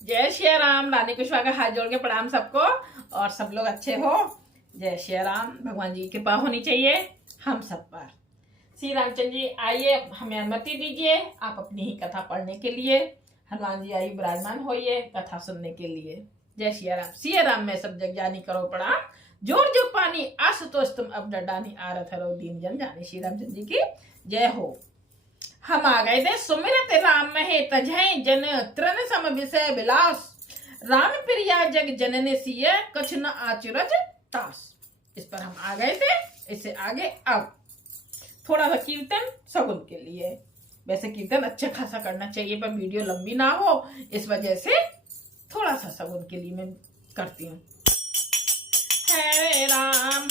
जय श्री राम। रानी कुशवाहा का हाथ जोड़ के प्रणाम सबको, और सब लोग अच्छे हो। जय श्री राम। भगवान जी की कृपा होनी चाहिए हम सब पर। श्री रामचंद्र जी आइए, हमें अनुमति दीजिए आप अपनी ही कथा पढ़ने के लिए। हनुमान जी आइए, विराजमान होइए कथा सुनने के लिए। जय श्री राम। श्री राम में सब जग जानी करो प्रणाम, जोर जो पानी आशुतोष तुम अब डडानी आरत हरो दीन जन जानी। श्री रामचंद्र जी की जय हो। हम आ गए थे सुमिरत राम महे तजय जन तृण सम विषय विलास, राम प्रिया जग जनने सिय कछ न आचरज तास। इस पर हम आ गए थे। इससे आगे अब थोड़ा सा कीर्तन सगुन के लिए। वैसे कीर्तन अच्छा खासा करना चाहिए पर वीडियो लंबी ना हो, इस वजह से थोड़ा सा सगुन के लिए मैं करती हूँ। हरे राम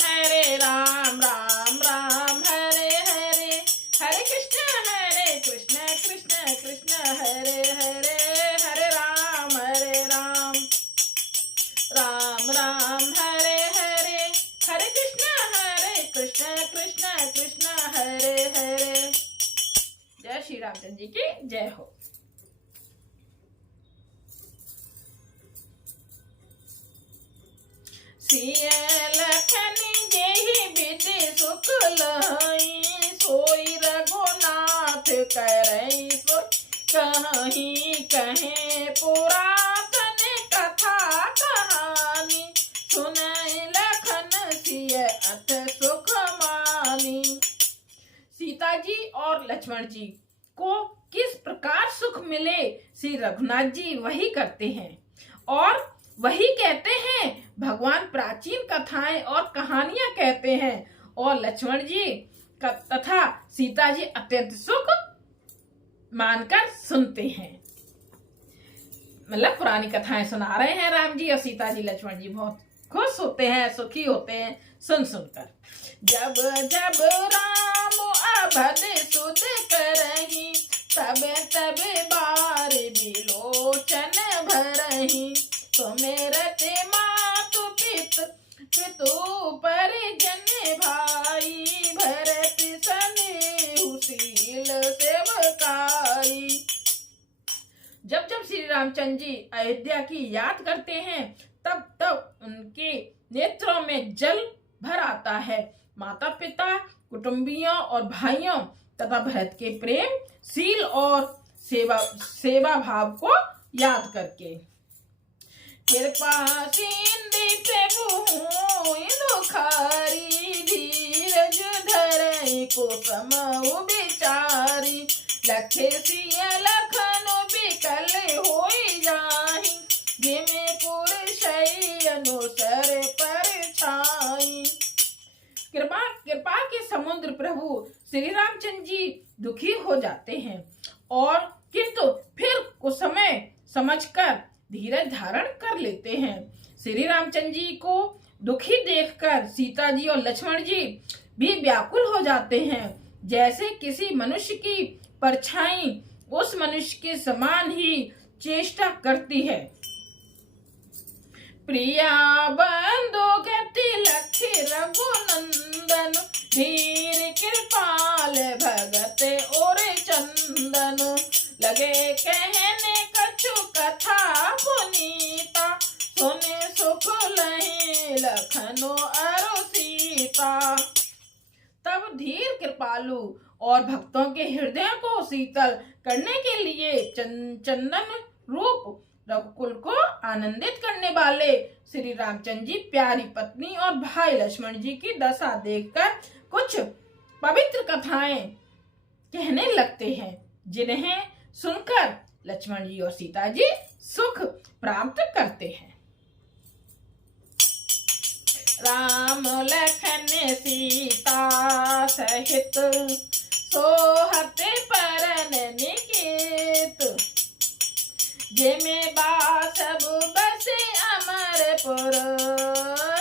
राम राम हरे हरे, हरे कृष्ण कृष्ण कृष्ण हरे हरे, हरे राम राम राम हरे हरे, हरे कृष्ण कृष्ण कृष्ण हरे हरे। जय श्री रामचंद्र जी की जय हो। सिय लखन जेहि विधि सुख लहई, सोई रघुनाथ करई सो कहीं कहे पुरातन कथा कहानी, सुनई लखन सिय अत सुख मानी। सीता जी और लक्ष्मण जी को किस प्रकार सुख मिले श्री रघुनाथ जी वही करते हैं और वही कहते हैं। भगवान प्राचीन कथाएं और कहानियां कहते हैं और लक्ष्मण जी तथा सीता जी अत्यंत सुख मानकर सुनते हैं। मतलब पुरानी कथाएं सुना रहे हैं राम जी और सीता जी। लक्ष्मण जी बहुत खुश होते हैं, सुखी होते हैं सुन सुनकर। जब जब राम अभद सुध करही, तब तब बार बिलोचन भरही, सुमिरत मातु पितु परिजन भाई, भरत सनेहु शील सेवकाई। जब जब श्री रामचंद्र जी अयोध्या की याद करते हैं तब तब उनके नेत्रों में जल भर आता है। माता पिता, कुटुंबियों और भाइयों तथा भरत के प्रेम, शील और सेवा भाव को याद करके। कृपा सिंधु प्रभु होई दुखारी, धीरज धरई को समउ बिचारी, लखे सिय लखन बिकल होई जाहि, जिमे पुरषई अनुसर पर छाई। कृपा के समुद्र प्रभु श्री रामचंद्र जी दुखी हो जाते हैं और किंतु फिर कुछ समय समझकर धीरज धारण कर लेते हैं। श्री रामचंद्र जी को दुखी देखकर सीता जी और लक्ष्मण जी भी व्याकुल हो जाते हैं। जैसे किसी मनुष्य की परछाई उस मनुष्य के समान ही चेष्टा करती है। प्रिया बंधु गति लखी रघुनंदन, धीर कृपाल भगत और चंदन, लगे कहने कछु कथा पुनीता, सुने सुख लही लखनो अरु सीता। तब धीर कृपालु और भक्तों के हृदय को शीतल करने के लिए चंदन रूप रघुकुल को आनंदित करने वाले श्री रामचंद्र जी प्यारी पत्नी और भाई लक्ष्मण जी की दशा देखकर कुछ पवित्र कथाएं कहने लगते हैं, जिन्हें सुनकर लक्ष्मण जी और सीता जी सुख प्राप्त करते हैं। राम लखन सीता सहित सोहत परन निकेत, जिमे बासब बसे अमरपुर,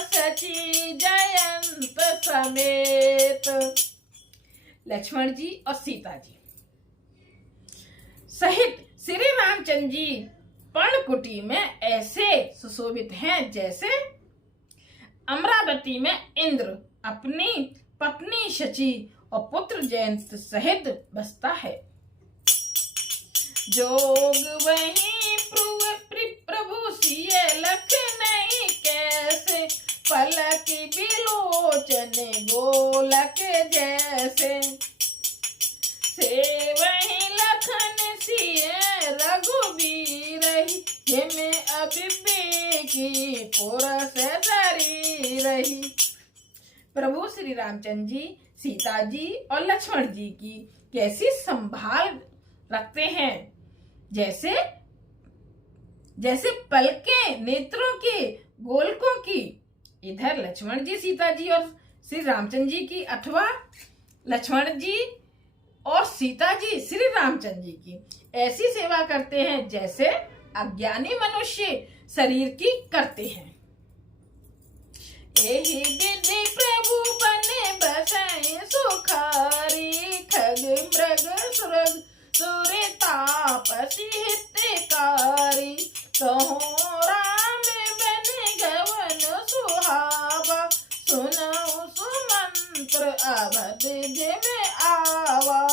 सची जयंत समेत। लक्ष्मण जी और सीता जी सहित श्री रामचंद्र जी पर्णकुटी में ऐसे सुशोभित हैं जैसे अमरावती में इंद्र अपनी पत्नी शची और पुत्र जयंत सहित बसता है। जोग वही की बिलोचन गोलक जैसे, से वही लखन सिय रघुबीर, हिम अविवेकी पुरस धरी रही। प्रभु श्री रामचंद्र जी सीता जी और लक्ष्मण जी की कैसी संभाल रखते हैं, जैसे जैसे पलकें नेत्रों के गोलकों की। इधर लक्ष्मण जी सीता जी और श्री रामचंद्र जी की, अथवा लक्ष्मण जी और सीता जी श्री रामचंद्र जी की ऐसी सेवा करते हैं जैसे अज्ञानी मनुष्य शरीर की करते हैं। यही विधि प्रभु बने बसाए सुखारी, खग मृग सुरग सुर तापसी हितकारी, कहो राम बन गवन सुहावा, सुनऊ सुमंत्र अवध जिम आवा।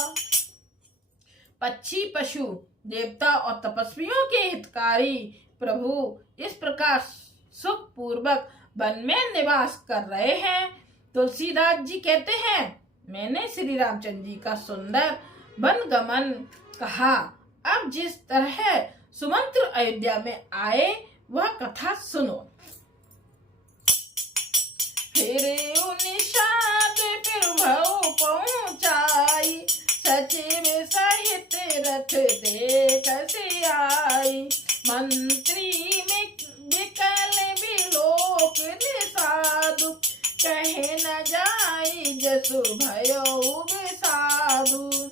पक्षी पशु देवता और तपस्वियों के हितकारी प्रभु इस प्रकार सुख पूर्वक वन में निवास कर रहे हैं। तुलसीदास जी कहते हैं, मैंने श्री रामचंद्र जी का सुंदर वन गमन कहा। अब जिस तरह सुमंत्र अयोध्या में आए वह कथा सुनो। फिर निषाद फिर भव पहुँचाई, सचिव सहित रथ देख से आई, मंत्री में विकल विलोक निषादु, कहे न जाई जसु भयो विषादु।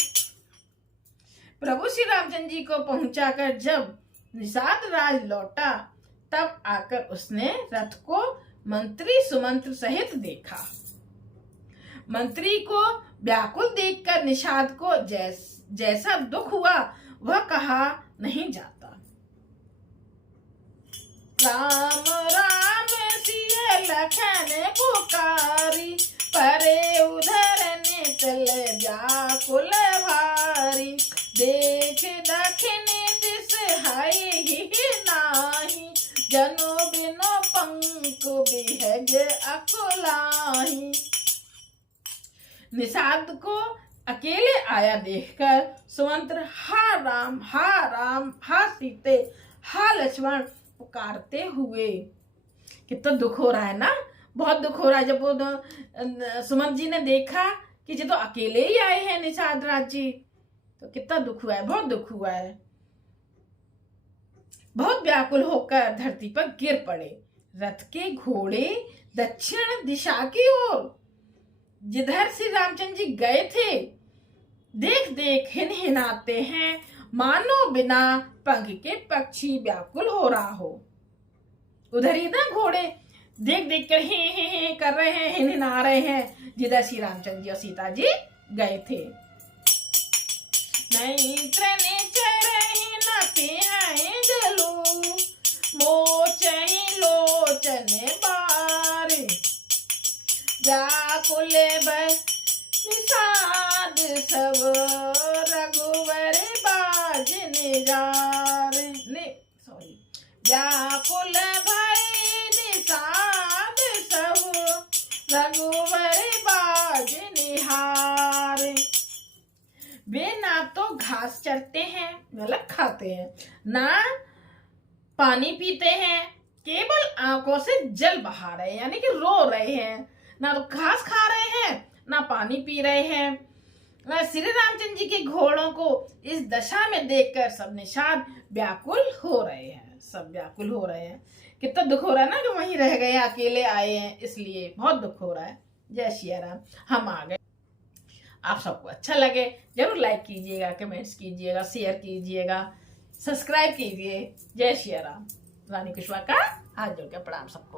प्रभु श्री रामचंद्र जी को पहुंचाकर जब निषाद राज लौटा, तब आकर उसने रथ को मंत्री सुमंत्र सहित देखा। मंत्री को व्याकुल देखकर निषाद को जैसा दुख हुआ वह कहा नहीं जाता। राम राम सिय लखन पुकारी, परे उधर नितल व्याकुल भारी, देख दक्षिण दिस है ही नाही, जनो बिनो पंकु बिहग अकुलाही। निषाद को अकेले आया देखकर सुमंत्र हा राम हा सीते हा लक्ष्मण पुकारते हुए, कितना दुख हो रहा है ना, बहुत दुख हो रहा है। जब वो सुमंत जी ने देखा कि ये तो अकेले ही आए हैं निषाद राज जी, तो कितना दुख हुआ है, बहुत दुख हुआ है। बहुत व्याकुल होकर धरती पर गिर पड़े। रथ के घोड़े दक्षिण दिशा की ओर जिधर श्री रामचंद्र जी गए थे देख देख हिनहिनाते हैं, मानो बिना पंख के पक्षी व्याकुल हो रहा हो। उधर ही ना घोड़े देख देख कर हे कर रहे हैं, हिनहिना रहे हैं, जिधर श्री रामचंद्र जी और सीता जी गए थे। नहीं त्रने चरहि न पियाए जलू, मोचहि लोचन बारे, व्याकुल निषाद सब रघुवर बाज निजारे, व्याकुल भय निषाद सब रघुवर बाज निहारे। वे ना तो घास चरते हैं, मतलब खाते हैं, ना पानी पीते हैं, केवल आंखों से जल बहा रहे हैं, यानी कि रो रहे हैं। ना तो घास खा रहे हैं, ना पानी पी रहे हैं। श्री रामचंद्र जी के घोड़ों को इस दशा में देखकर सब निषाद व्याकुल हो रहे हैं, सब व्याकुल हो रहे हैं। कितना दुख हो रहा है ना कि वहीं रह गए, अकेले आए हैं, इसलिए बहुत दुख हो रहा है। जय श्री राम। हम आ गए। आप सबको अच्छा लगे जरूर लाइक कीजिएगा, कमेंट्स कीजिएगा, शेयर कीजिएगा, सब्सक्राइब कीजिए। जय श्री राम। रानी कुशवाहा का हाथ जोड़ के प्रणाम सबको।